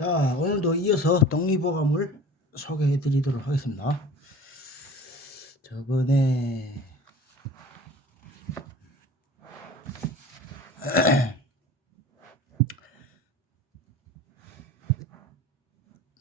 자, 오늘도 이어서 독립보감을 소개해 드리도록 하겠습니다. 저번에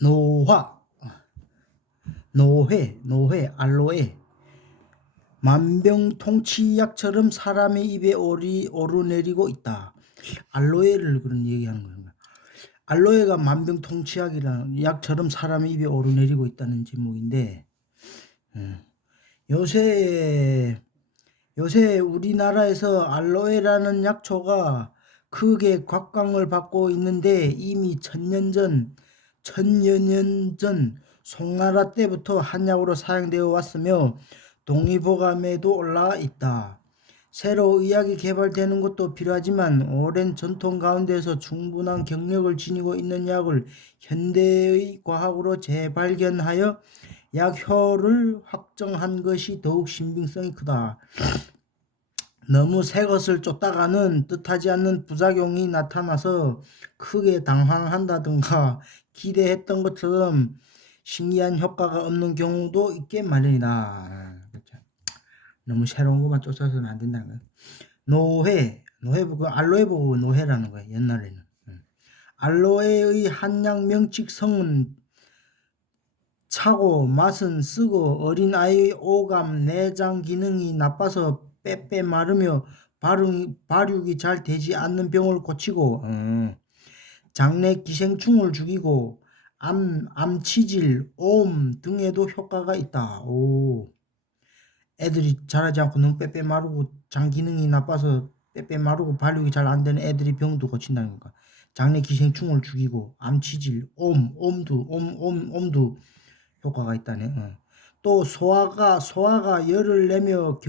노화, 노회, 알로에, 만병통치약처럼 사람의 입에 오르내리고 있다. 알로에를 그런 얘기하는 거예요. 알로에가 만병통치약이라는 약처럼 사람의 입에 오르내리고 있다는 제목인데, 요새 우리나라에서 알로에라는 약초가 크게 곽광을 받고 있는데 이미 천여 년 전 송나라 때부터 한약으로 사용되어 왔으며 동의보감에도 올라와 있다. 새로 의학이 개발되는 것도 필요하지만 오랜 전통 가운데서 충분한 경력을 지니고 있는 약을 현대의 과학으로 재발견하여 약효를 확정한 것이 더욱 신빙성이 크다. 너무 새 것을 쫓다가는 뜻하지 않는 부작용이 나타나서 크게 당황한다든가 기대했던 것처럼 신기한 효과가 없는 경우도 있게 마련이다. 그렇죠. 너무 새로운 것만 쫓아서는 안 된다는 거예요. 노회 보고 알로에 보고 노회라는 거예요. 옛날에는. 알로에의 한약 명칭성은 차고 맛은 쓰고 어린아이의 오감, 내장 기능이 나빠서 빼빼 마르며 발육이 잘 되지 않는 병을 고치고 장내 기생충을 죽이고 암치질, 오음 등에도 효과가 있다. 오. 애들이 자라지 않고 너무 빼빼 마르고 장 기능이 나빠서 빼빼 마르고 발육이 잘 안 되는 애들이 병도 고친다는 거니까. 장내 기생충을 죽이고 암치질, 옴도 효과가 있다네. 또 소화가 열을 내며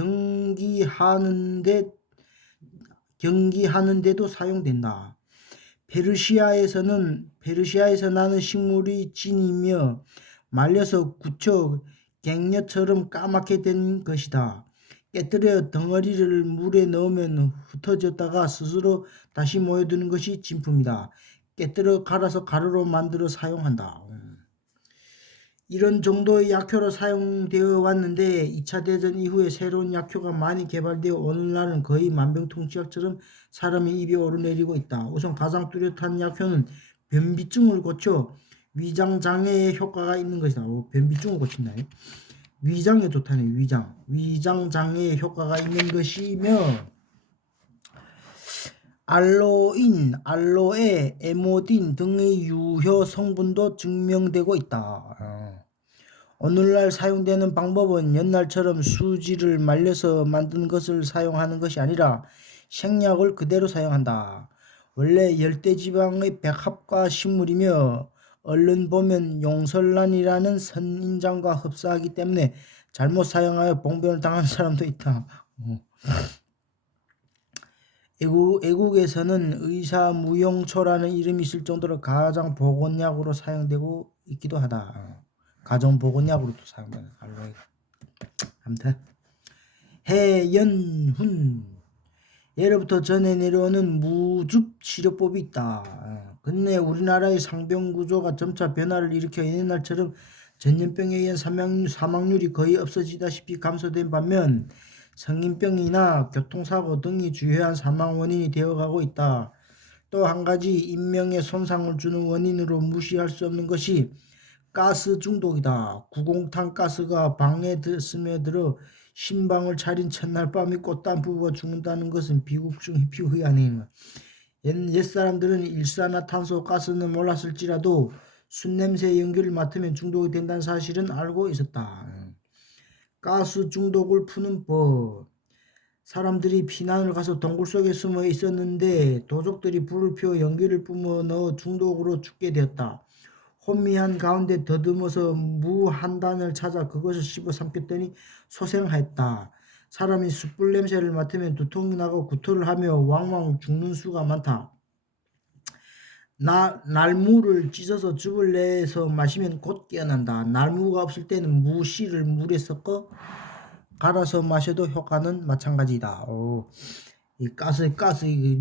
경기하는데도 사용된다. 페르시아에서 나는 식물이 진이며 말려서 굳혀 갱년처럼 까맣게 된 것이다. 깨뜨려 덩어리를 물에 넣으면 흩어졌다가 스스로 다시 모여드는 것이 진품이다. 깨뜨려 갈아서 가루로 만들어 사용한다. 이런 정도의 약효로 사용되어 왔는데 2차 대전 이후에 새로운 약효가 많이 개발되어 오늘날은 거의 만병통치약처럼 사람의 입에 오르내리고 있다. 우선 가장 뚜렷한 약효는 변비증을 고쳐 위장장애에 효과가 있는 것이다. 변비증을 고친다요. 위장에 좋다네. 위장장애에 효과가 있는 것이며 알로인, 알로에, 에모딘 등의 유효 성분도 증명되고 있다. 오늘날 사용되는 방법은 옛날처럼 수지를 말려서 만든 것을 사용하는 것이 아니라 생약을 그대로 사용한다. 원래 열대지방의 백합과 식물이며 얼른 보면 용설란이라는 선인장과 흡사하기 때문에 잘못 사용하여 봉변을 당한 사람도 있다. 애국에서는 의사무용초라는 이름이 있을 정도로 가장 보건약으로 사용되고 있기도 하다. 가정보건약으로도 사용되는 알로에가. 아무튼 해연훈 예로부터 전해 내려오는 무즙 치료법이 있다. 근래 우리나라의 상병구조가 점차 변화를 일으켜 옛날처럼 전염병에 의한 사망률이 거의 없어지다시피 감소된 반면 성인병이나 교통사고 등이 주요한 사망 원인이 되어가고 있다. 또 한 가지 인명에 손상을 주는 원인으로 무시할 수 없는 것이 가스 중독이다. 구공탄 가스가 방에 스며들어 신방을 차린 첫날 밤이 꽃단부부가 죽는다는 것은 비극 중의 비극이 아니에요. 옛사람들은 일산화탄소 가스는 몰랐을지라도 순냄새 연기를 맡으면 중독이 된다는 사실은 알고 있었다. 가스 중독을 푸는 법. 사람들이 피난을 가서 동굴 속에 숨어 있었는데 도적들이 불을 피워 연기를 뿜어 넣어 중독으로 죽게 되었다. 혼미한 가운데 더듬어서 무 한 단을 찾아 그것을 씹어 삼켰더니 소생하였다. 사람이 숯불 냄새를 맡으면 두통이 나고 구토를 하며 왕왕 죽는 수가 많다. 날무를 찢어서 즙을 내서 마시면 곧 깨어난다. 날무가 없을 때는 무씨를 물에 섞어 갈아서 마셔도 효과는 마찬가지다. 이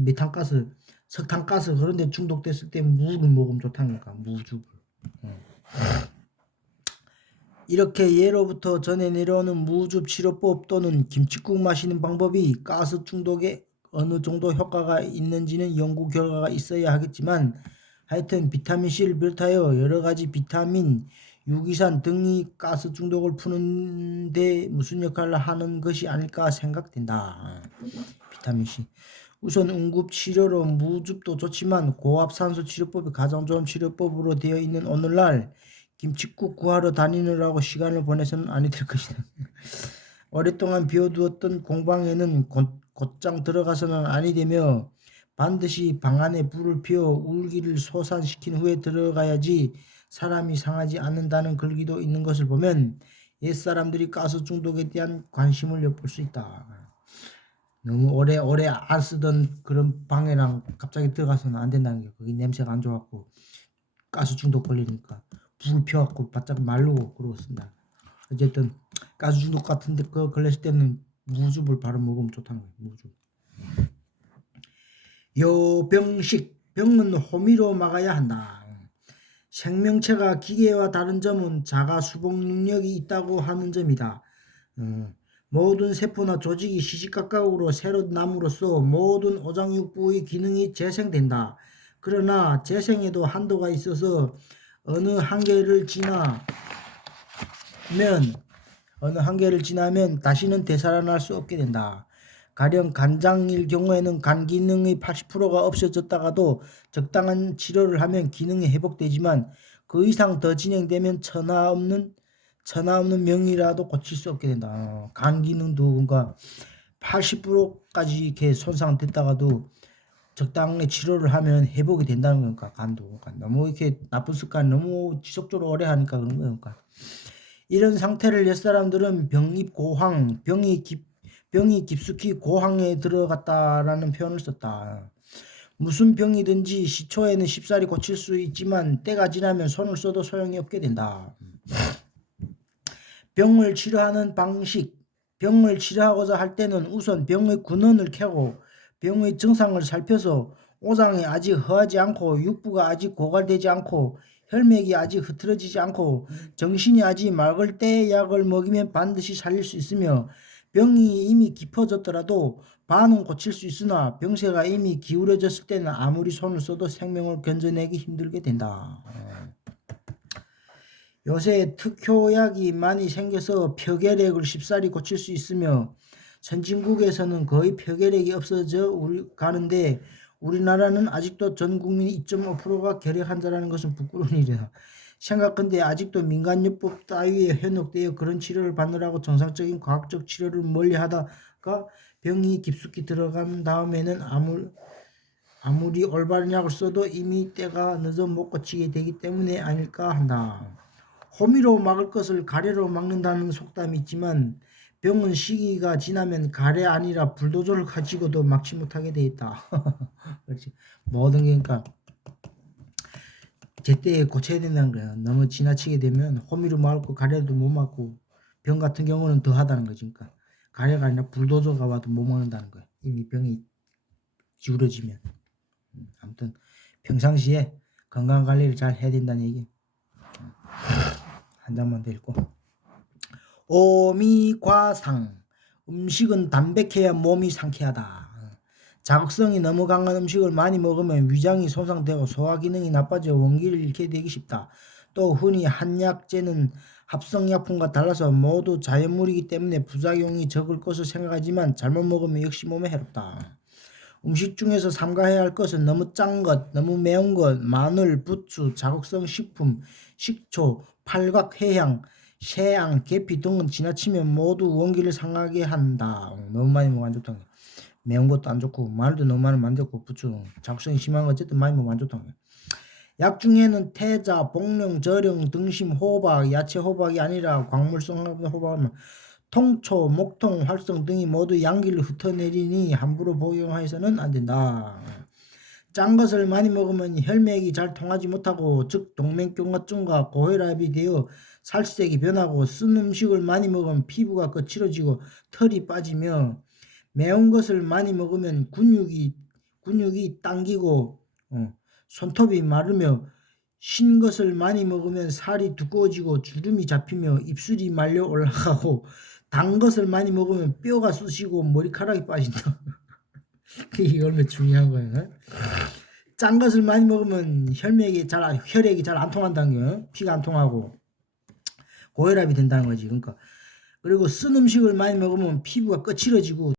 메탄가스 석탄가스 그런 데 중독됐을 때 무를 먹으면 좋다니까. 무즙을. 이렇게 예로부터 전해 내려오는 무즙 치료법 또는 김칫국 마시는 방법이 가스 중독에 어느 정도 효과가 있는지는 연구 결과가 있어야 하겠지만 하여튼 비타민C를 비롯하여 여러가지 비타민, 유기산 등이 가스 중독을 푸는 데 무슨 역할을 하는 것이 아닐까 생각된다. 비타민C. 우선 응급치료로 무즙도 좋지만 고압산소 치료법이 가장 좋은 치료법으로 되어 있는 오늘날 김칫국 구하러 다니느라고 시간을 보내서는 아니 될 것이다. 오랫동안 비워두었던 공방에는 곧장 들어가서는 아니 되며 반드시 방 안에 불을 피워 울기를 소산시킨 후에 들어가야지 사람이 상하지 않는다는 글귀도 있는 것을 보면 옛사람들이 가스 중독에 대한 관심을 엿볼 수 있다. 너무 오래 안 쓰던 그런 방에랑 갑자기 들어가서는 안 된다는 게 거기 냄새가 안 좋았고 가스 중독 걸리니까 불 펴갖고 바짝 마르고 그러고 쓴다. 어쨌든 가스 중독 같은데 그 걸렸을 때는 무즙을 바로 먹으면 좋다는 거예요. 무즙. 요병식. 병은 호미로 막아야 한다. 생명체가 기계와 다른 점은 자가 수복 능력이 있다고 하는 점이다. 모든 세포나 조직이 시시각각으로 새로 남으로써 모든 오장육부의 기능이 재생된다. 그러나 재생에도 한도가 있어서 어느 한계를 지나면 다시는 되살아날 수 없게 된다. 가령 간장일 경우에는 간 기능의 80%가 없어졌다가도 적당한 치료를 하면 기능이 회복되지만 그 이상 더 진행되면 천하 없는 명이라도 고칠 수 없게 된다. 간 기능도 그러니까 80%까지 이렇게 손상됐다가도 적당히 치료를 하면 회복이 된다는 거니까 간도. 그러니까 너무 이렇게 나쁜 습관 너무 지속적으로 오래 하니까 그런 거예요. 그러니까 이런 상태를 옛사람들은 병이 깊숙이 고항에 들어갔다라는 표현을 썼다. 무슨 병이든지 시초에는 쉽사리 고칠 수 있지만 때가 지나면 손을 써도 소용이 없게 된다. 병을 치료하는 방식. 병을 치료하고자 할 때는 우선 병의 근원을 캐고 병의 증상을 살펴서 오장이 아직 허하지 않고 육부가 아직 고갈되지 않고 혈맥이 아직 흐트러지지 않고 정신이 아직 맑을 때 약을 먹이면 반드시 살릴 수 있으며 병이 이미 깊어졌더라도 반은 고칠 수 있으나 병세가 이미 기울어졌을 때는 아무리 손을 써도 생명을 건져내기 힘들게 된다. 요새 특효약이 많이 생겨서 폐결핵을 쉽사리 고칠 수 있으며 선진국에서는 거의 폐결핵이 없어져 가는데 우리나라는 아직도 전 국민 2.5%가 결핵 환자라는 것은 부끄러운 일이다. 생각컨대 아직도 민간요법 따위에 현혹되어 그런 치료를 받느라고 정상적인 과학적 치료를 멀리하다가 병이 깊숙이 들어간 다음에는 아무리 올바른 약을 써도 이미 때가 늦어 못 고치게 되기 때문에 아닐까 한다. 호미로 막을 것을 가래로 막는다는 속담이 있지만 병은 시기가 지나면 가래 아니라 불도저를 가지고도 막지 못하게 돼 있다. 그렇지. 모든 게 그러니까 제때에 고쳐야 된다는 거야. 너무 지나치게 되면 호미로 막고 가래도 못 막고 병 같은 경우는 더 하다는 거지. 그러니까 가래가 아니라 불도저가 와도 못 막는다는 거야. 이미 병이 기울어지면. 아무튼 평상시에 건강관리를 잘 해야 된다는 얘기. 한 장만 더 읽고. 오미과상. 음식은 담백해야 몸이 상쾌하다. 자극성이 너무 강한 음식을 많이 먹으면 위장이 손상되고 소화기능이 나빠져 원기를 잃게 되기 쉽다. 또 흔히 한약재는 합성약품과 달라서 모두 자연물이기 때문에 부작용이 적을 것을 생각하지만 잘못 먹으면 역시 몸에 해롭다. 음식 중에서 삼가해야 할 것은 너무 짠 것, 너무 매운 것, 마늘, 부추, 자극성 식품, 식초, 팔각, 해향, 쇠향, 계피 등은 지나치면 모두 원기를 상하게 한다. 너무 많이 먹으면 안 좋다. 매운 것도 안 좋고 마늘도 너무 많이 안 좋고 부추, 자극성이 심한 거 어쨌든 많이 먹으면 안 좋다. 약 중에는 태자, 복령, 저령, 등심, 호박, 야채 호박이 아니라 광물성 호박은 통초, 목통, 활성 등이 모두 양기를 흩어내리니 함부로 복용해서는 안 된다. 짠 것을 많이 먹으면 혈맥이 잘 통하지 못하고 즉 동맥경화증과 고혈압이 되어 살색이 변하고 쓴 음식을 많이 먹으면 피부가 거칠어지고 털이 빠지며 매운 것을 많이 먹으면 근육이 당기고 손톱이 마르며 신 것을 많이 먹으면 살이 두꺼워지고 주름이 잡히며 입술이 말려 올라가고 단 것을 많이 먹으면 뼈가 쑤시고 머리카락이 빠진다. 이게 얼마나 중요한 거예요. 짠 것을 많이 먹으면 혈액이 잘 안 통한다는 거예요. 피가 안 통하고 고혈압이 된다는 거지. 그러니까 그리고 쓴 음식을 많이 먹으면 피부가 거칠어지고